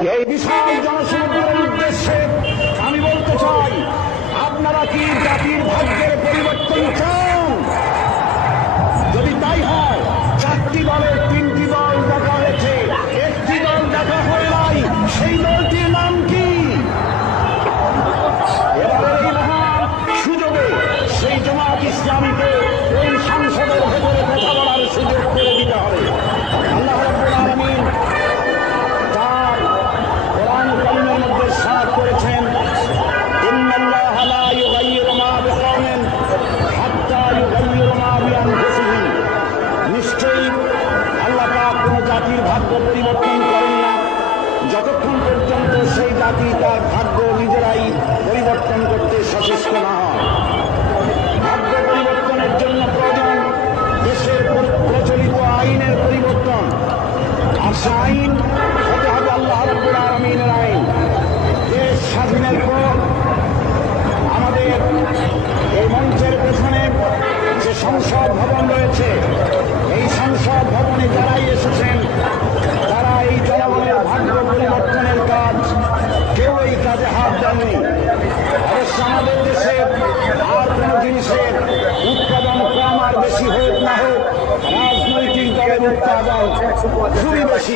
এই বিশাল জনসমুদ্রের উদ্দেশ্যে আমি বলতে চাই, আপনারা কি জাতির ভাগ্যের পরিবর্তন চান? যদি তাই হয়, 4টি দলের 3টি দল দেখা হয়েছে, একটি দল দেখা হয় নাই। সেই দলটির নাম কি? এবারের এই মহান সুযোগে সেই জামাত ইসলামীকে এই সংসদের ভেতরে কথা বলার সুযোগ করে দিতে হবে। আল্লাহ রাব্বুল আলামিন তার কোরআন কারীমের মধ্যে ইরশাদ করেছেন, ইন্নাল্লাহা লা ইউগাইয়িরু মা বিকওমিন হাত্তা ইউগাইয়িরু মা বিআনফুসিহিম। নিশ্চয়ই আল্লাহ পাক কোন জাতির ভাগ্য পরিবর্তন করেন না যতক্ষণ পর্যন্ত সেই জাতি তার ভাগ্য নিজেরাই পরিবর্তন করতে সচেষ্ট না হয়। ভাগ্য পরিবর্তনের জন্য প্রয়োজন দেশের প্রচলিত আইনের পরিবর্তন, আর সে আইন হতে হবে আল্লাহ রাব্বুল আলামিনের আইন। দেশ স্বাধীনের পর আমাদের এই মঞ্চের পেছনে যে সংসদ ভবন রয়েছে, এই সংসদ ভবনে যারাই এসেছেন তারা এই জনগণের ভাগ্য পরিবর্তনের কাজ কেউ এই কাজে হাত দেননি। অবশ্য আমাদের দেশে আর কোন জিনিসের উৎপাদন কম আর বেশি হোক না হোক, রাজনৈতিক দলের উৎপাদন খুবই বেশি।